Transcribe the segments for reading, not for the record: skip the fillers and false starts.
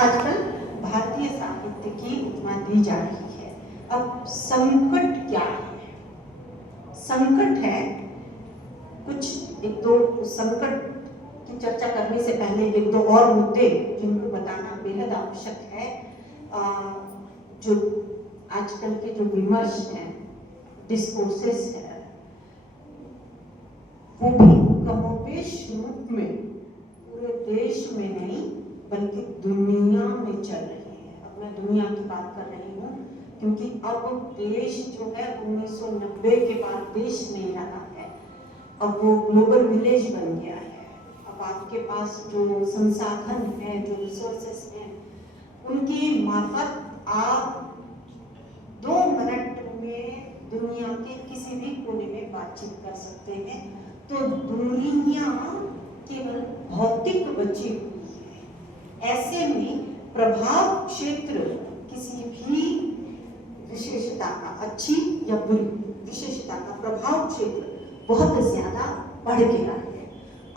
आजकल भारतीय साहित्य की उपमा दी जा रही है। अब संकट क्या है? संकट है कुछ एक दो संकट की चर्चा करने से पहले एक दो और मुद्दे जिनको बताना बेहद आवश्यक है। जो आजकल के जो विमर्श हैं, डिस्कोर्सेस है, वो भी कमोबेश रूप में पूरे देश में नहीं बल्कि दुनिया में चल रही है। अब मैं दुनिया की बात कर रही हूँ क्योंकि अब देश जो है 1990 के बाद देश नहीं रहा है, अब वो ग्लोबल विलेज बन गया है। अब आपके पास जो संसाधन है, जो रिसोर्सेस हैं, उनकी मार्फत आप 2 मिनट में दुनिया के किसी भी कोने में बातचीत कर सकते हैं। तो दूरियां केवल भौतिक बची हुई है। ऐसे में प्रभाव क्षेत्र किसी भी विशेषता का, अच्छी या बुरी विशेषता का प्रभाव क्षेत्र बहुत ज्यादा बढ़ गया है।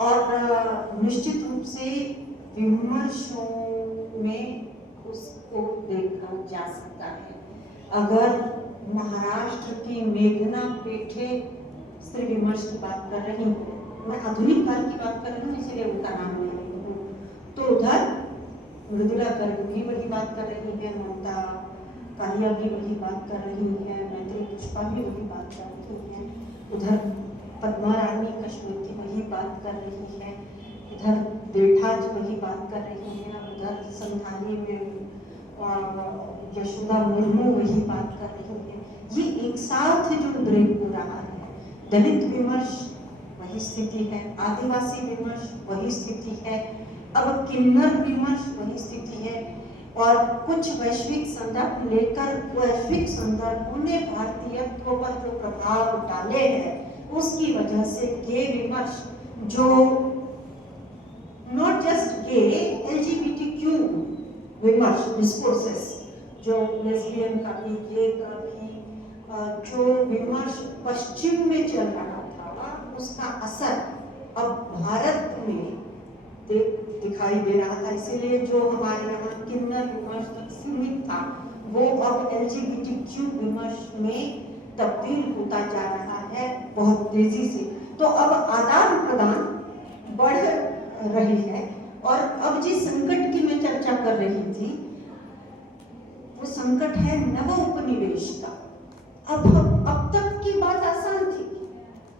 और निश्चित रूप से विमर्शों में उसको देखा जा सकता है। अगर महाराष्ट्र की मेघना पेठे स्त्री विमर्श की बात कर रही हूँ, मैं आधुनिक काल की बात कर रही हूँ इसलिए उनका नाम ले रही हूँ, तो उधर मृदुला गर्ग भी वही बात कर रही है, ममता कालिया भी वही बात कर रही है, मैत्री पुष्पा भी वही बात कर रही है, उधर पद्मा रानी कश्मीर वही बात कर रही है, इधर देठाज वही बात कर रही है, उधर संथाली में यशोदा मुर्मू वही बात कर रही है। ये एक साथ जो ब्रेक हो रहा है, दलित विमर्श वही स्थिति है, आदिवासी विमर्श वही स्थिति है, अब किन्नर विमर्श वही स्थिति है, और कुछ वैश्विक संदर्भ लेकर वैश्विक संदर्भों ने भारतीयत्व पर जो प्रभाव डाले हैं उसकी वजह से गे विमर्श, जो नॉट जस्ट गे, एलजीबीटीक्यू विमर्श डिस्कोर्सेस, जो लेस्बियन का भी, गे का भी, जो विमर्श पश्चिम में चल रहा था उसका असर अब भारत में दिखाई दे रहा था। इसीलिए जो हमारे यहाँ किन्नर विमर्श तक सीमित था वो अब एलजीबीटीक्यू विमर्श में तब्दील होता जा रहा है बहुत तेजी से। तो अब आदान प्रदान बढ़ रही है। और अब जिस संकट की मैं चर्चा कर रही थी वो संकट है नव उपनिवेश का। अब तक की बात आसान थी।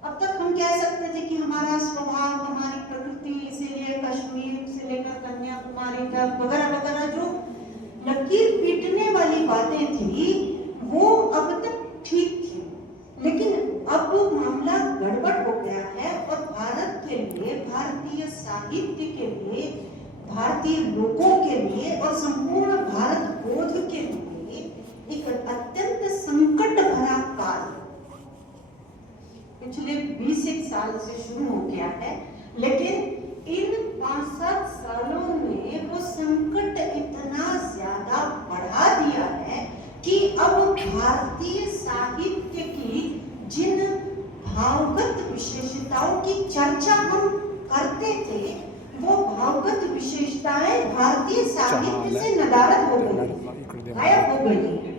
अब तक हम कह सकते थे कि हमारा स्वभाव, हमारी प्रकृति, इसीलिए कश्मीर से लेकर कन्याकुमारी तक वगैरह वगैरह जो लकीर पीटने वाली बातें थी वो अब तक ठीक थी। लेकिन अब वो मामला गड़बड़ हो गया है और भारत के लिए, भारतीय साहित्य के लिए, भारतीय लोगों के लिए और संपूर्ण भारत बोध के लिए एक अत्यंत संकट भरा काल पिछले 20 साल से शुरू हो गया है। लेकिन इन 5-7 सालों में वो संकट इतना ज्यादा बढ़ा दिया है कि अब भारतीय साहित्य की जिन भावगत विशेषताओं की चर्चा हम करते थे वो भावगत विशेषताएं भारतीय साहित्य से नदारद हो गई, गायब हो गई।